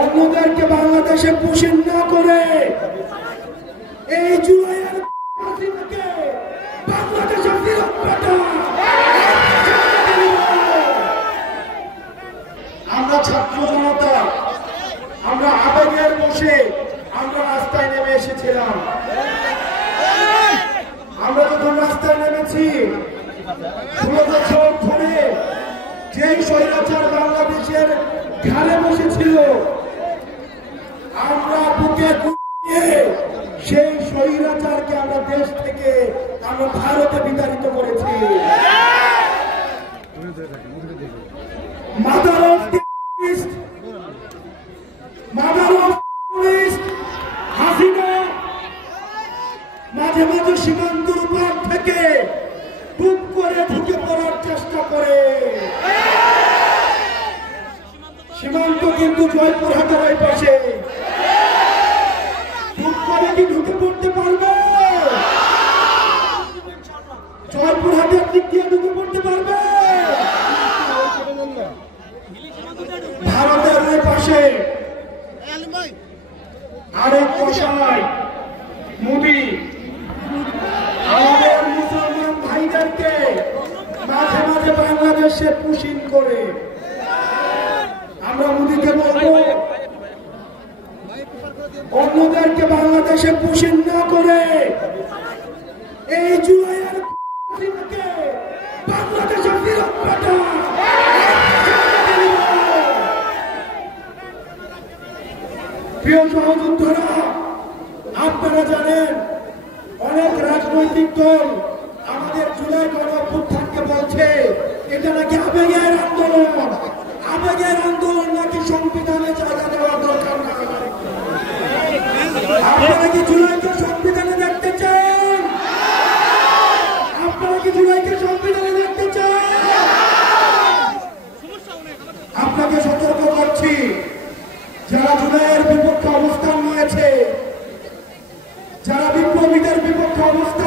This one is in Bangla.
অন্যদেরকে বাংলাদেশে পোষণ না করে এই জুলাইয়ের হাসিনাকে বাংলাদেশে ফেরত পাঠাও। আমরা ছাত্র জনতা, আমরা আবেগের বসে আমরা রাস্তায় নেমে এসেছিলাম। আমরা যখন রাস্তায় নেমেছি 16 বছর ধরে যেই স্বৈরাচার বাংলাদেশের ঘাড়ে বসেছিল, আমরা বুকে কুপিয়ে সেই স্বৈরাচারকে আমরা দেশ থেকে আমরা ভারতে বিতাড়িত করেছি। Mother of terrorist, mother of terrorist Hasina মাঝে মাঝে সীমান্তের উপর থেকে টুপ করে ঢুকে পড়ার চেষ্টা করে। সীমান্ত কিন্তু জয়পুরহাটের ওই পাশে, টুপ করে কি ঢুকে পড়তে পারবে? জয়পুরহাটের দিক দিয়ে ঢুকে পড়তে পারবে? ভারতের ওই পাশে আরেক কষাই মোদি আমাদের মুসলমান ভাইদেরকে মাঝে মাঝে বাংলাদেশে পুশিং করে। আমরা মোদিকে বলবো অন্যদেরকে বাংলাদেশে পুশিং না করে এই জুলাইয়ের হাসিনাকে বাংলাদেশে ফেরত পাঠাও। প্রিয় সহযোদ্ধারা, আপনারা জানেন অনেক রাজনৈতিক দল আমাদের জুলাই গণঅভ্যুত্থানকে বলছে এটা নাকি আবেগের আন্দোলন। আবেগের আন্দোলন নাকি সংবিধানে জায়গা দেওয়া দরকার না। আপনারা কি জুলাইকে সংবিধানে দেখতে চান? আপনারা কি জুলাইকে সংবিধানে দেখতে চান? আপনাকে সতর্ক করছি, যারা জুলাইয়ের বিপক্ষে অবস্থান নিয়েছে, যারা বিপ্লবীদের বিপক্ষে অবস্থান